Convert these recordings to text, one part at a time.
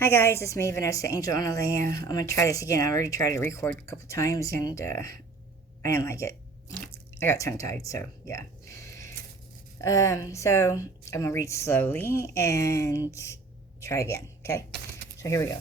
Hi guys, it's me, Vanessa Angel Onalea. I'm gonna try this again. I already tried to record a couple times and I didn't like it. I got tongue tied, so yeah. So I'm gonna read slowly and try again, okay? So here we go.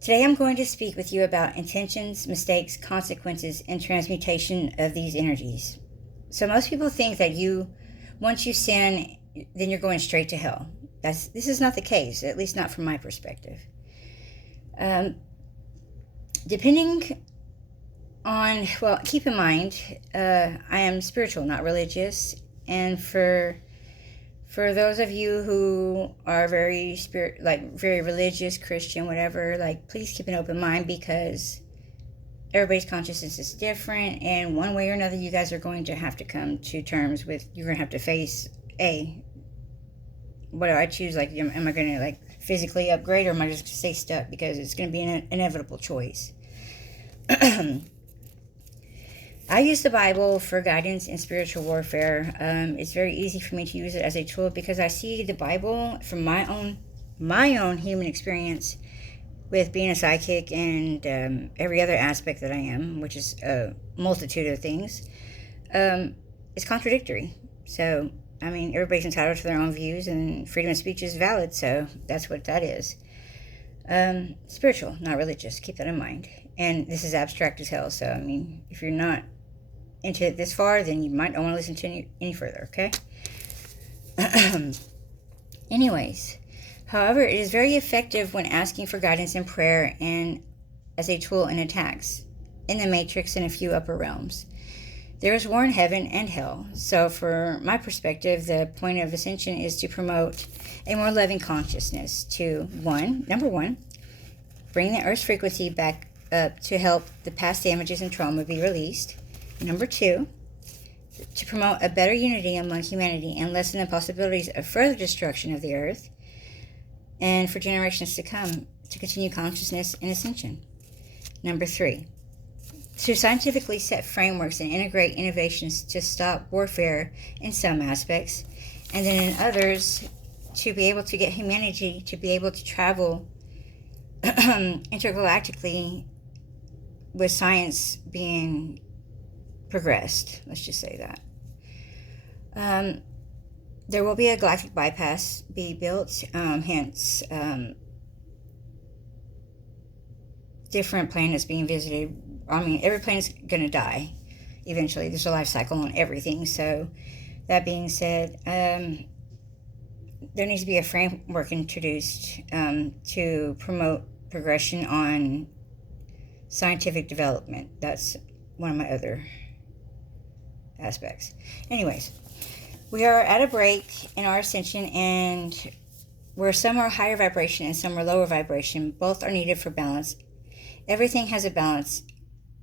Today I'm going to speak with you about intentions, mistakes, consequences, and transmutation of these energies. So most people think that once you sin, then you're going straight to hell. This is not the case, at least not from my perspective. Depending on, well, keep in mind, I am spiritual, not religious, and for those of you who are very very religious, Christian, whatever, please keep an open mind because everybody's consciousness is different, and one way or another, you guys are going to have to come to terms with. You're going to have to face what do I choose? Am I going to physically upgrade, or am I just going to stay stuck? Because it's going to be an inevitable choice. I use the Bible for guidance in spiritual warfare. It's very easy for me to use it as a tool because I see the Bible from my own human experience with being a psychic and every other aspect that I am, which is a multitude of things. It's contradictory. So everybody's entitled to their own views, and freedom of speech is valid, so that's what that is. Spiritual, not religious. Keep that in mind. And this is abstract as hell, so, if you're not into it this far, then you might not want to listen to any further, okay? Anyways, however, it is very effective when asking for guidance in prayer and as a tool in attacks, in the matrix and a few upper realms. There is war in heaven and hell. So for my perspective, the point of ascension is to promote a more loving consciousness to, number one, bring the Earth's frequency back up to help the past damages and trauma be released. Number two, to promote a better unity among humanity and lessen the possibilities of further destruction of the Earth, and for generations to come, to continue consciousness and ascension. Number three, to scientifically set frameworks and integrate innovations to stop warfare in some aspects, and then in others, to be able to get humanity to be able to travel intergalactically with science being progressed. Let's just say that. There will be a galactic bypass be built, hence different planets being visited. Every planet's going to die eventually. There's a life cycle on everything. So that being said, there needs to be a framework introduced to promote progression on scientific development. That's one of my other aspects. Anyways, we are at a break in our ascension, and where some are higher vibration and some are lower vibration, both are needed for balance. Everything has a balance.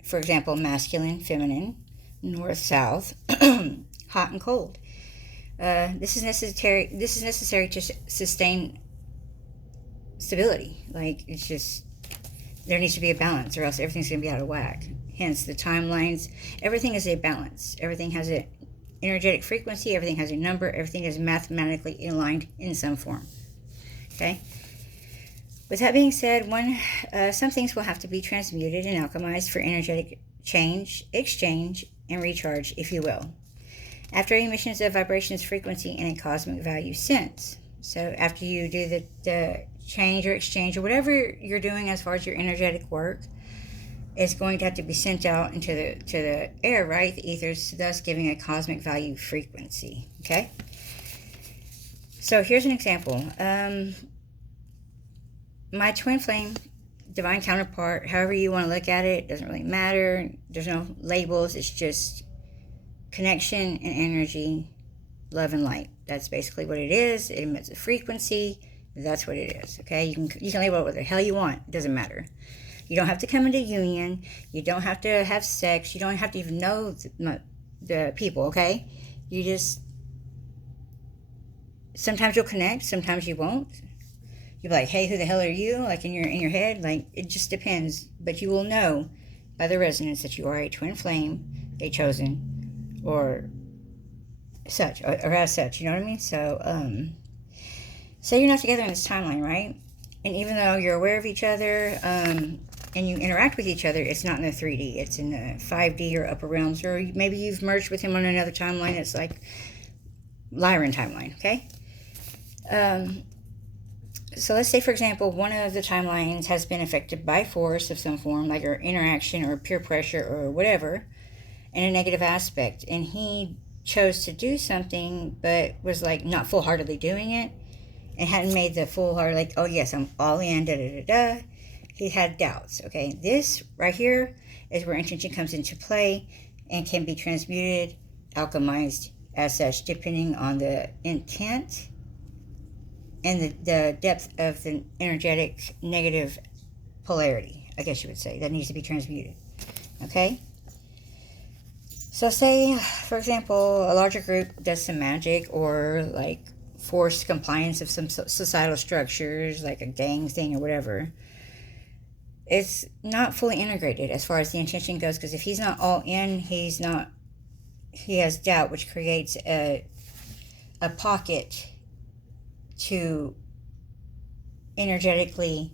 For example, masculine, feminine, north, south, hot and cold. This is necessary. This is necessary to sustain stability. It's just there needs to be a balance, or else everything's going to be out of whack. Hence, the timelines. Everything is a balance. Everything has an energetic frequency. Everything has a number. Everything is mathematically aligned in some form. Okay. With that being said, some things will have to be transmuted and alchemized for energetic change, exchange, and recharge, if you will, after emissions of vibrations, frequency, and a cosmic value sense. So after you do the change or exchange or whatever you're doing as far as your energetic work, it's going to have to be sent out into the air, right? The ethers, thus giving a cosmic value frequency, okay? So here's an example. My twin flame, divine counterpart, however you want to look at it, doesn't really matter. There's no labels. It's just connection and energy, love and light. That's basically what it is. It emits a frequency. That's what it is. Okay, you can label it what the hell you want. It doesn't matter. You don't have to come into union. You don't have to have sex. You don't have to even know the people. Okay, you just sometimes you'll connect. Sometimes you won't. You'll be like, hey, who the hell are you? In your head, it just depends. But you will know by the resonance that you are a twin flame, a chosen, or as such. You know what I mean? So, say you're not together in this timeline, right? And even though you're aware of each other, and you interact with each other, it's not in the 3D. It's in the 5D or upper realms, or maybe you've merged with him on another timeline. It's like Lyran timeline, okay? So let's say, for example, one of the timelines has been affected by force of some form, like or interaction or peer pressure or whatever, in a negative aspect, and he chose to do something but was like not full-heartedly doing it and hadn't made the full-hearted, like, oh yes, I'm all in, da-da-da-da. He had doubts, okay? This right here is where intention comes into play and can be transmuted, alchemized as such, depending on the intent and the depth of the energetic negative polarity, I guess you would say, that needs to be transmuted, okay? So say, for example, a larger group does some magic or like forced compliance of some societal structures, like a gang thing or whatever. It's not fully integrated as far as the intention goes, because if he's not all in, he has doubt, which creates a pocket to energetically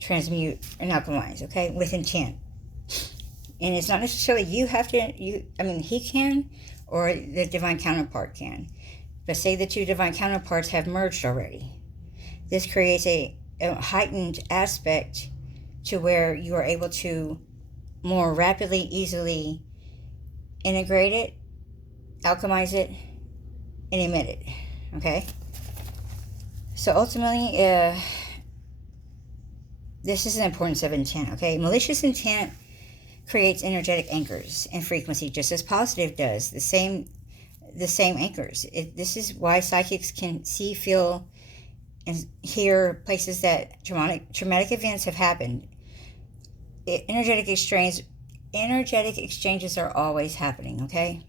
transmute and alchemize, okay, with intent. And it's not necessarily he can, or the divine counterpart can. But say the two divine counterparts have merged already. This creates a heightened aspect to where you are able to more rapidly, easily integrate it, alchemize it, and emit it, okay? So ultimately, this is the importance of intent, okay? Malicious intent creates energetic anchors and frequency, just as positive does. The same anchors. This is why psychics can see, feel, and hear places that traumatic events have happened. Energetic exchanges are always happening, okay?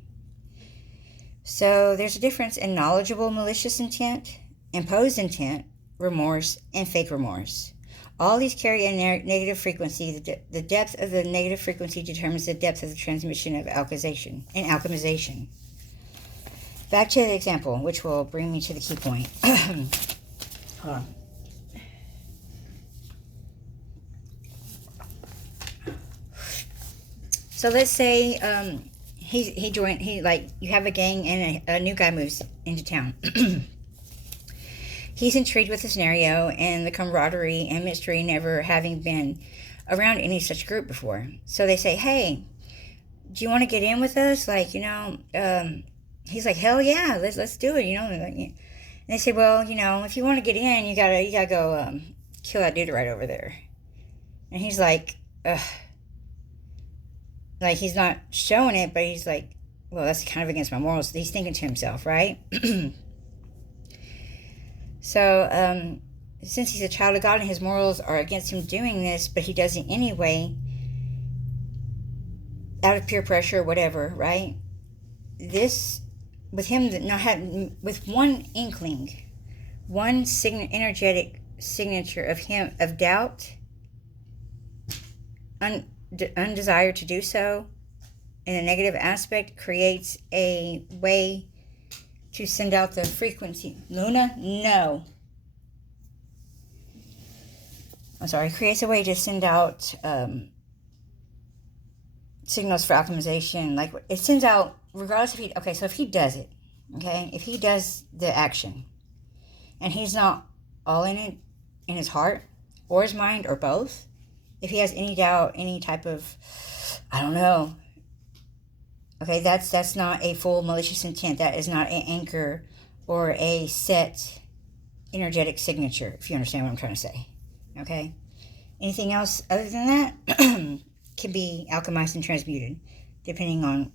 So there's a difference in knowledgeable malicious intent, imposed intent, remorse, and fake remorse. All these carry a negative frequency. The depth of the negative frequency determines the depth of the transmission of alchemization. Back to the example, which will bring me to the key point. Hold on. So let's say you have a gang and a new guy moves into town. He's intrigued with the scenario and the camaraderie and mystery, never having been around any such group before. So they say, hey, do you want to get in with us? Like, he's like, hell yeah, let's do it, And they say, well, if you want to get in, you gotta go kill that dude right over there. And he's like, ugh. Like, he's not showing it, but he's like, well, that's kind of against my morals. He's thinking to himself, right? So, since he's a child of God and his morals are against him doing this, but he does it anyway, out of peer pressure or whatever, right? This, with him not having, with one inkling, one energetic signature of doubt, undesire to do so, in a negative aspect, creates a way to send out the frequency. Luna? No. I'm sorry. Creates a way to send out signals for alchemization. Like, it sends out, regardless if if he does it, okay? If he does the action, and he's not all in it, in his heart, or his mind, or both, if he has any doubt, any type of, I don't know, okay, that's not a full malicious intent. That is not an anchor or a set energetic signature, if you understand what I'm trying to say. Okay? Anything else other than that can be alchemized and transmuted, depending on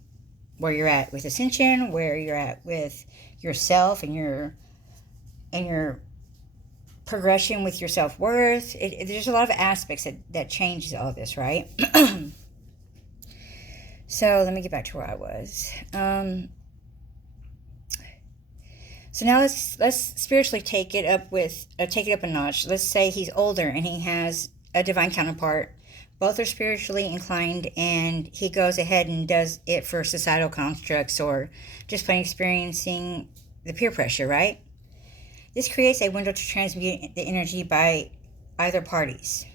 where you're at with ascension, where you're at with yourself and your progression with your self-worth. There's a lot of aspects that changes all this, right? So let me get back to where I was. So now let's spiritually take it up a notch. Let's say he's older and he has a divine counterpart. Both are spiritually inclined, and he goes ahead and does it for societal constructs or just plain experiencing the peer pressure, right? This creates a window to transmute the energy by either parties,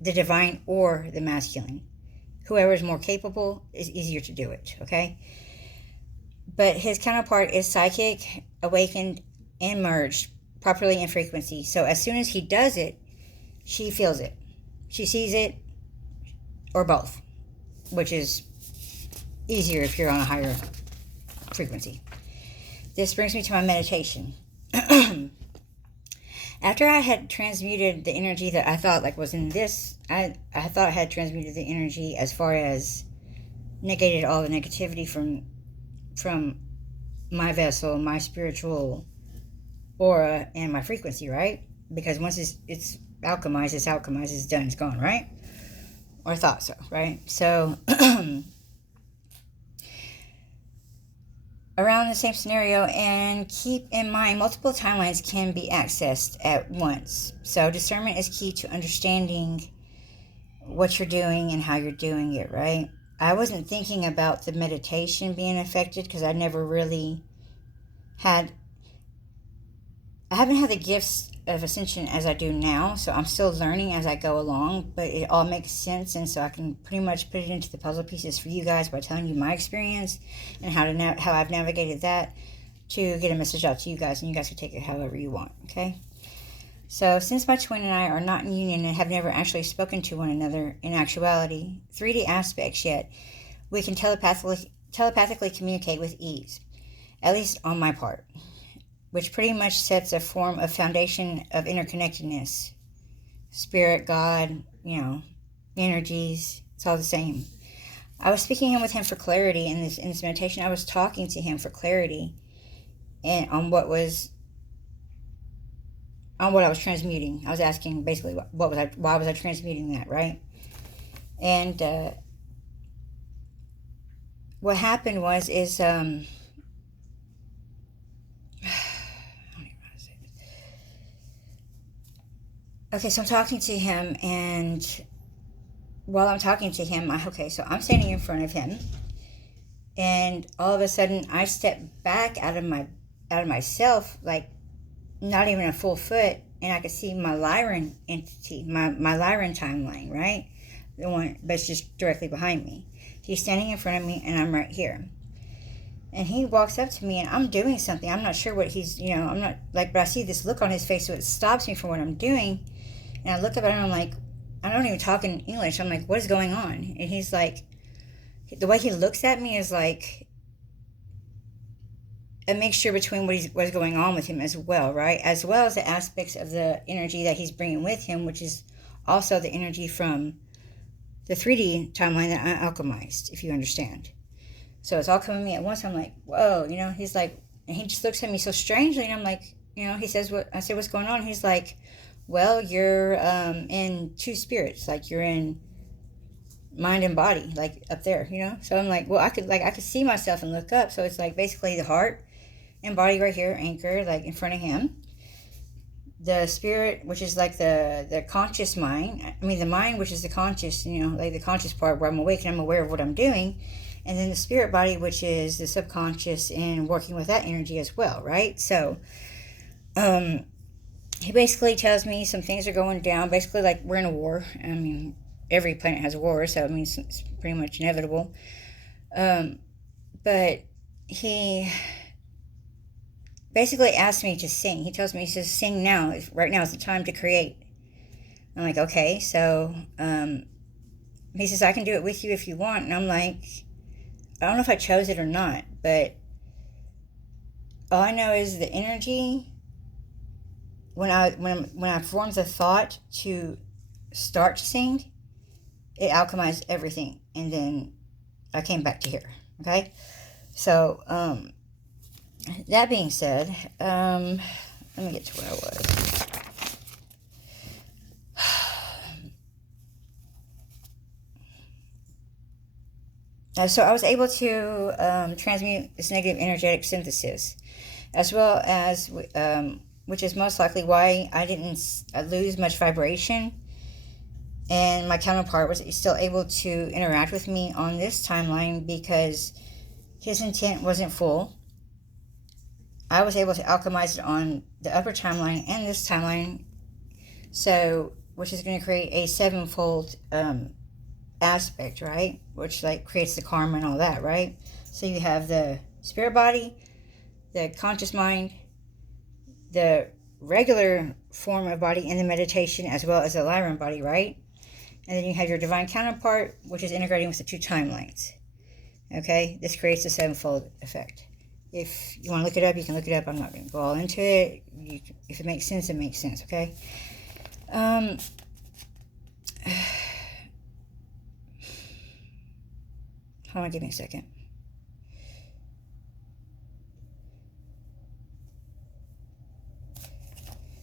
the divine or the masculine. Whoever is more capable is easier to do it, okay? But his counterpart is psychic, awakened, and merged properly in frequency. So as soon as he does it, she feels it. She sees it, or both, which is easier if you're on a higher frequency. This brings me to my meditation. After I had transmuted the energy that I thought like was in this, I thought I had transmuted the energy as far as negated all the negativity from my vessel, my spiritual aura, and my frequency, right? Because once it's alchemized, it's done, it's gone, right? Or thought so, right? So around the same scenario, and keep in mind multiple timelines can be accessed at once. So discernment is key to understanding what you're doing and how you're doing it, right? I wasn't thinking about the meditation being affected because I haven't had the gifts of ascension as I do now, so I'm still learning as I go along, but it all makes sense, and so I can pretty much put it into the puzzle pieces for you guys by telling you my experience and how I've navigated that to get a message out to you guys, and you guys can take it however you want, okay? So since my twin and I are not in union and have never actually spoken to one another in actuality, 3D aspects yet, we can telepathically communicate with ease, at least on my part, which pretty much sets a form of foundation of interconnectedness. Spirit, God, energies, it's all the same. I was speaking with him for clarity in this meditation. I was talking to him for clarity and on what I was transmuting. I was asking basically why was I transmuting that, right? And what happened is okay, so I'm talking to him, and while I'm talking to him, so I'm standing in front of him, and all of a sudden I step back out of myself, like not even a full foot, and I could see my Lyran entity, my Lyran timeline, right? The one that's just directly behind me. He's standing in front of me, and I'm right here. And he walks up to me, and I'm doing something. I'm not sure what he's, I'm not, like, but I see this look on his face, so it stops me from what I'm doing. And I look up at him, I'm like, I don't even talk in English. I'm like, what is going on? And he's like, the way he looks at me is like a mixture between what's going on with him as well, right? As well as the aspects of the energy that he's bringing with him, which is also the energy from the 3D timeline that I alchemized, if you understand. So it's all coming to me at once. I'm like, whoa, he's like, and he just looks at me so strangely, and I'm like, he says, I say, what's going on? He's like, well, you're in two spirits, like you're in mind and body, like up there, So I'm like, well, I could see myself and look up. So it's like basically the heart and body right here, anchored, like in front of him. The spirit, which is like the conscious mind. I mean, the mind, which is the conscious, like the conscious part where I'm awake and I'm aware of what I'm doing. And then the spirit body, which is the subconscious and working with that energy as well, right? So, he basically tells me some things are going down. Basically, like we're in a war. I mean, every planet has a war, so I mean, it's pretty much inevitable. But he basically asked me to sing. He tells me, he says, sing now. Right now is the time to create. I'm like, okay. So he says, I can do it with you if you want. And I'm like, I don't know if I chose it or not, but all I know is the energy, when I formed the thought to start to sing, it alchemized everything, and then I came back to here. Okay, so that being said, let me get to where I was. So I was able to transmute this negative energetic synthesis, as well as, which is most likely why I didn't lose much vibration, and my counterpart was still able to interact with me on this timeline because his intent wasn't full. I was able to alchemize it on the upper timeline and this timeline, so which is going to create a sevenfold aspect, right? Which like creates the karma and all that, right? So you have the spirit body, the conscious mind, the regular form of body in the meditation, as well as the enlightenment body, right? And then you have your divine counterpart, which is integrating with the two timelines. Okay, this creates a sevenfold effect. If you want to look it up, you can look it up. I'm not going to go all into it. If it makes sense, it makes sense. Okay. Hold on, give me a second.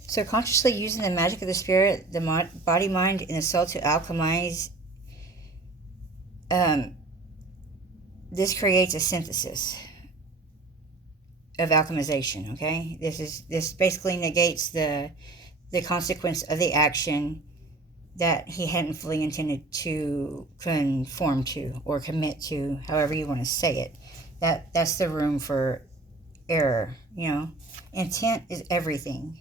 So consciously using the magic of the spirit, the body, mind, and the soul to alchemize, this creates a synthesis of alchemization. Okay, this basically negates the consequence of the action that he hadn't fully intended to conform to or commit to, however you want to say it. That's the room for error. You know, intent is everything.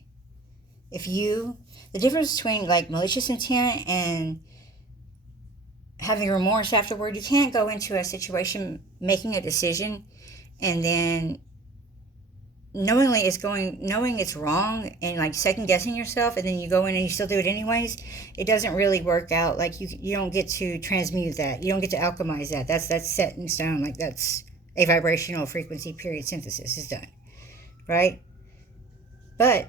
The difference between like malicious intent and having remorse afterward, you can't go into a situation making a decision and then knowing it's wrong and like second guessing yourself, and then you go in and you still do it anyways. It doesn't really work out. Like you don't get to transmute that. You don't get to alchemize that. That's set in stone. Like that's a vibrational frequency period synthesis is done, right? But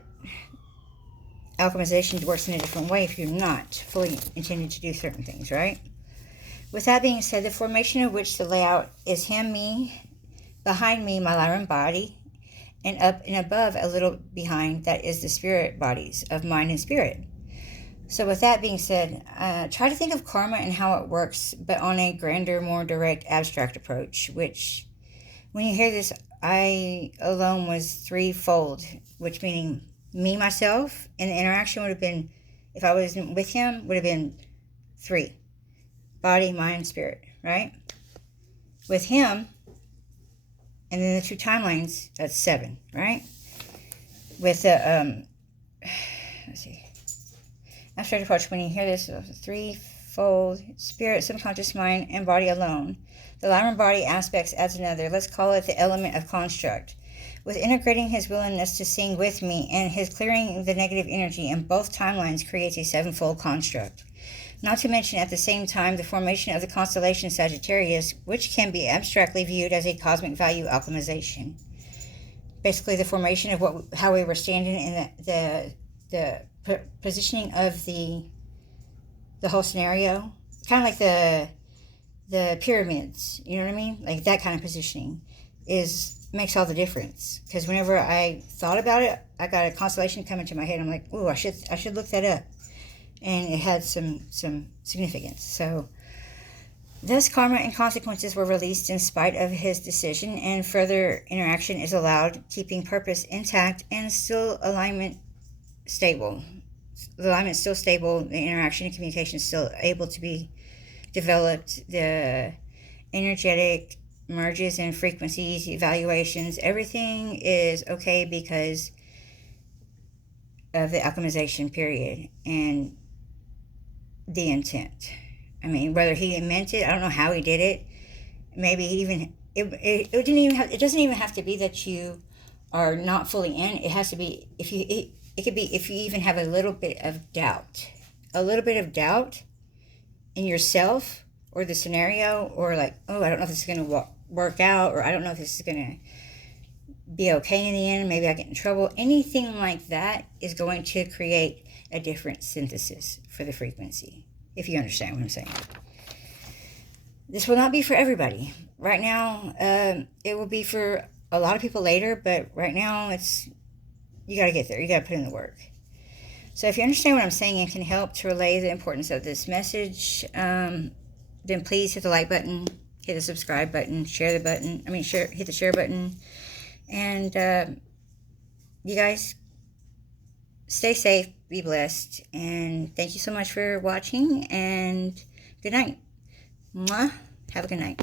alchemization works in a different way if you're not fully intended to do certain things, right? With that being said, the formation of which the layout is him, me, behind me, my Lyran body, and up and above a little behind, that is the spirit bodies of mind and spirit. So with that being said, try to think of karma and how it works, but on a grander, more direct, abstract approach, which when you hear this, I alone was threefold, which meaning me, myself, and the interaction would have been, if I wasn't with him, would have been 3. Body, mind, spirit, right? With him, and then the two timelines, that's 7, right? With the, let's see, abstract approach, when you hear this, threefold, spirit, subconscious mind, and body alone. The Lyran body aspects adds another, let's call it the element of construct. With integrating his willingness to sing with me and his clearing the negative energy in both timelines creates a sevenfold construct. Not to mention at the same time the formation of the constellation Sagittarius, which can be abstractly viewed as a cosmic value alchemization. Basically the formation of how we were standing in the positioning of the whole scenario. Kind of like the pyramids, you know what I mean? Like that kind of positioning makes all the difference. Because whenever I thought about it, I got a constellation coming to my head. I'm like, ooh, I should look that up. And it had some significance. So thus karma and consequences were released in spite of his decision, and further interaction is allowed, keeping purpose intact and still alignment stable. The alignment is still stable, the interaction and communication is still able to be developed, the energetic merges and frequencies, evaluations, everything is okay because of the alchemization period and the intent. I mean, whether he meant it, I don't know how he did it. Maybe it doesn't even have to be that you are not fully in. It has to be it could be if you even have a little bit of doubt in yourself or the scenario, or like, oh, I don't know if this is going to work out, or I don't know if this is going to be okay in the end, maybe I get in trouble. Anything like that is going to create a different synthesis for the frequency, if you understand what I'm saying. This will not be for everybody. Right now, it will be for a lot of people later, but right now, you got to get there. You got to put in the work. So if you understand what I'm saying and can help to relay the importance of this message, then please hit the like button, hit the subscribe button, hit the share button. And you guys, stay safe, be blessed, and thank you so much for watching, and good night. Mwah. Have a good night.